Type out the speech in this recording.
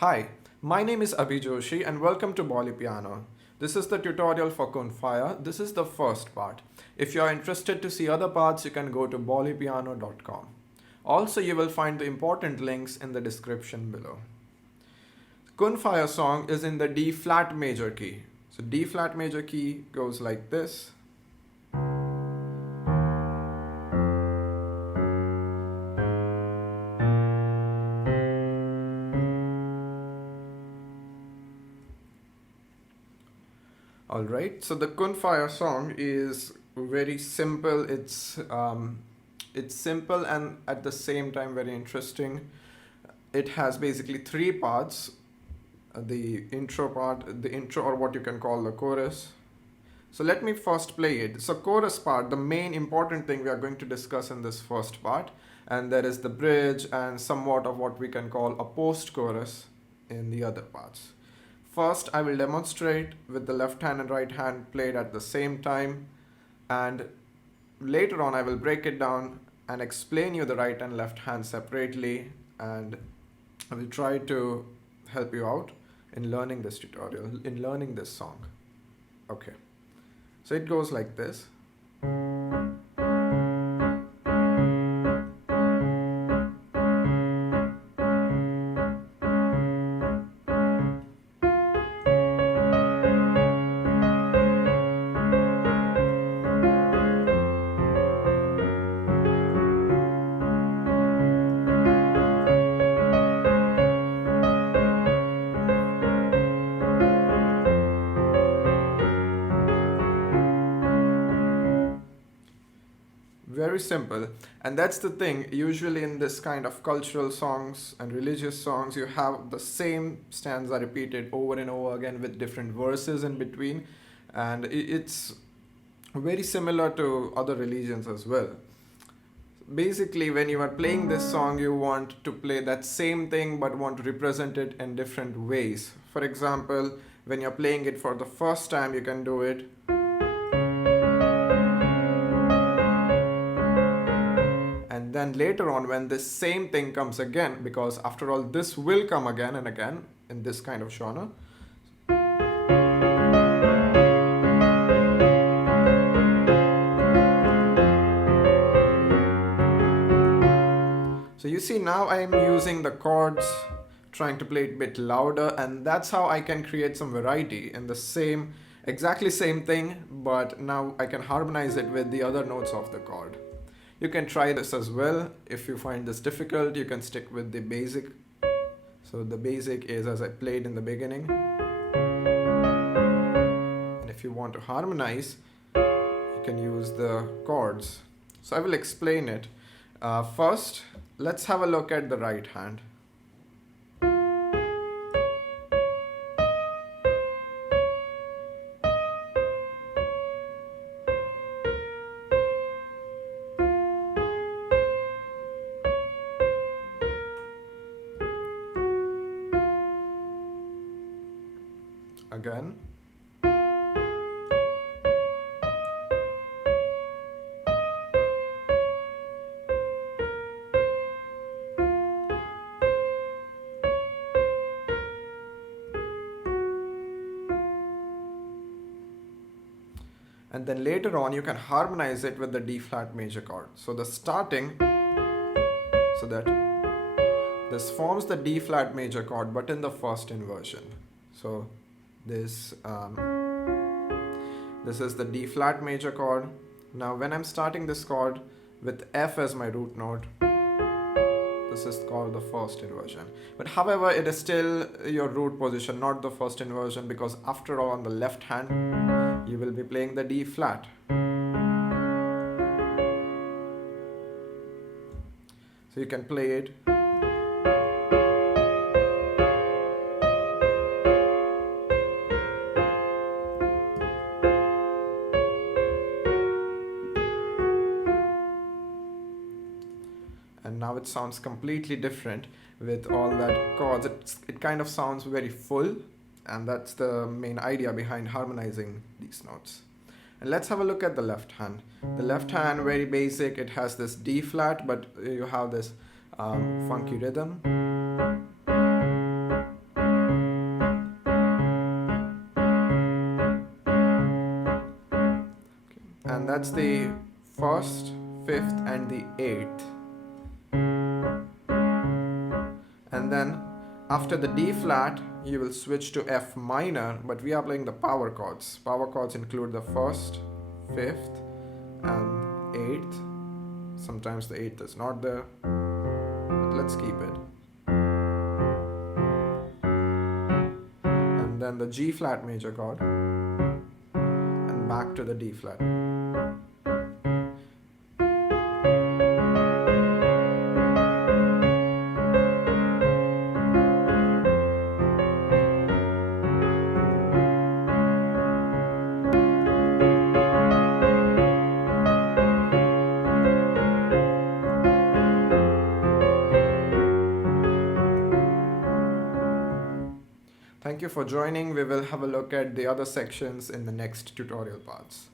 Hi, my name is Abhi Joshi and welcome to Bollypiano. This is the tutorial for Kun Faaya. This is the first part. If you are interested to see other parts, you can go to bollypiano.com. Also, you will find the important links in the description below. Kun Faaya song is in the D flat major key. So D flat major key goes like this. Alright, so the Kun Faaya song is very simple. It's simple and at the same time very interesting. It has basically three parts. The intro part, the intro or what you can call the chorus. So let me first play it. So chorus part, the main important thing we are going to discuss in this first part, and there is the bridge and somewhat of what we can call a post chorus in the other parts. First, I will demonstrate with the left hand and right hand played at the same time, and later on I will break it down and explain you the right and left hand separately, and I will try to help you out in learning this tutorial, in learning this song. Okay, so it goes like this. Very simple, and that's the thing. Usually in this kind of cultural songs and religious songs, you have the same stanza repeated over and over again with different verses in between, and it's very similar to other religions as well. Basically, when you are playing this song, you want to play that same thing but want to represent it in different ways. For example, when you're playing it for the first time, you can do it. And then later on, when this same thing comes again, because after all this will come again and again in this kind of genre. So you see, now I am using the chords, trying to play it a bit louder, and that's how I can create some variety in the same, exactly same thing, but now I can harmonize it with the other notes of the chord. You can try this as well. If you find this difficult, you can stick with the basic. So the basic is as I played in the beginning. And if you want to harmonize, you can use the chords. So I will explain it. First, let's have a look at the right hand. Again. And then later on you can harmonize it with the D flat major chord. So the starting, so that this forms the D flat major chord but in the first inversion. So this is the D flat major chord. Now when I'm starting this chord with F as my root note, this is called the first inversion. But however, it is still your root position, not the first inversion, because after all on the left hand you will be playing the D flat. So you can play it. And now it sounds completely different with all that chords. It kind of sounds very full, and that's the main idea behind harmonizing these notes. And let's have a look at the left hand. The left hand, very basic. It has this D flat, but you have this funky rhythm. that's the first, fifth, and the eighth. And then after the D flat, you will switch to F minor, but we are playing the power chords. Power chords include the first, fifth, and eighth. Sometimes the eighth is not there, but let's keep it. And then the G flat major chord, and back to the D flat. Thank you for joining. We will have a look at the other sections in the next tutorial parts.